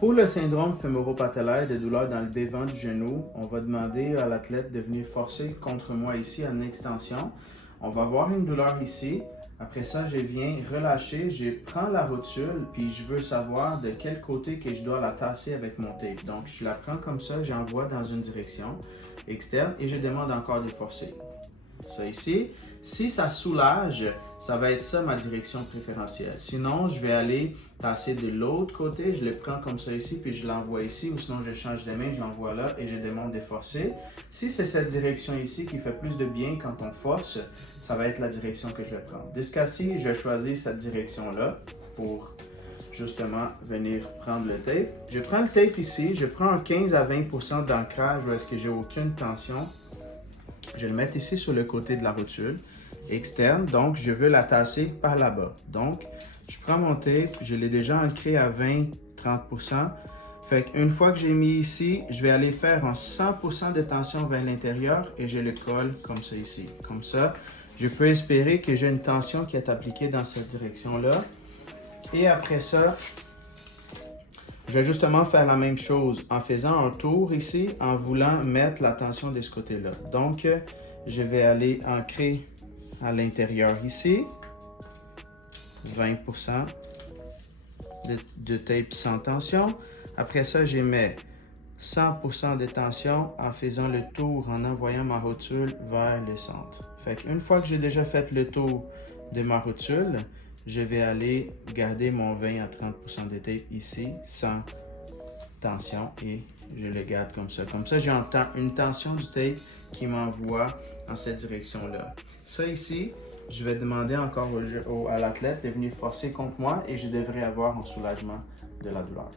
Pour le syndrome fémoro-patellaire des douleurs dans le devant du genou, on va demander à l'athlète de venir forcer contre moi ici en extension. On va avoir une douleur ici. Après ça, je viens relâcher, je prends la rotule, puis je veux savoir de quel côté que je dois la tasser avec mon tape. Donc, je la prends comme ça, j'envoie dans une direction externe et je demande encore de forcer. Ça ici. Si ça soulage, ça va être ça ma direction préférentielle. Sinon, je vais aller passer de l'autre côté, je le prends comme ça ici, puis je l'envoie ici, ou sinon je change de main, je l'envoie là et je demande de forcer. Si c'est cette direction ici qui fait plus de bien quand on force, ça va être la direction que je vais prendre. De ce cas-ci, je vais choisir cette direction-là pour justement venir prendre le tape. Je prends le tape ici, je prends un 15 à 20% d'ancrage où est-ce que j'ai aucune tension. Je vais le mettre ici sur le côté de la rotule externe, donc je veux la tasser par là-bas. Donc, je prends mon tape, je l'ai déjà ancré à 20-30%. Fait qu'une fois que j'ai mis ici, je vais aller faire un 100% de tension vers l'intérieur et je le colle comme ça ici. Comme ça, je peux espérer que j'ai une tension qui est appliquée dans cette direction-là. Et après ça, je vais justement faire la même chose en faisant un tour ici, en voulant mettre la tension de ce côté-là. Donc, je vais aller ancrer à l'intérieur ici, 20% de tape sans tension. Après ça, je mets 100% de tension en faisant le tour, en envoyant ma rotule vers le centre. Fait qu'une fois que j'ai déjà fait le tour de ma rotule, je vais aller garder mon 20 à 30% de tape ici, sans tension, et je le garde comme ça. Comme ça, j'ai une tension du tape qui m'envoie dans cette direction-là. Ça ici, je vais demander encore à l'athlète de venir forcer contre moi et je devrais avoir un soulagement de la douleur.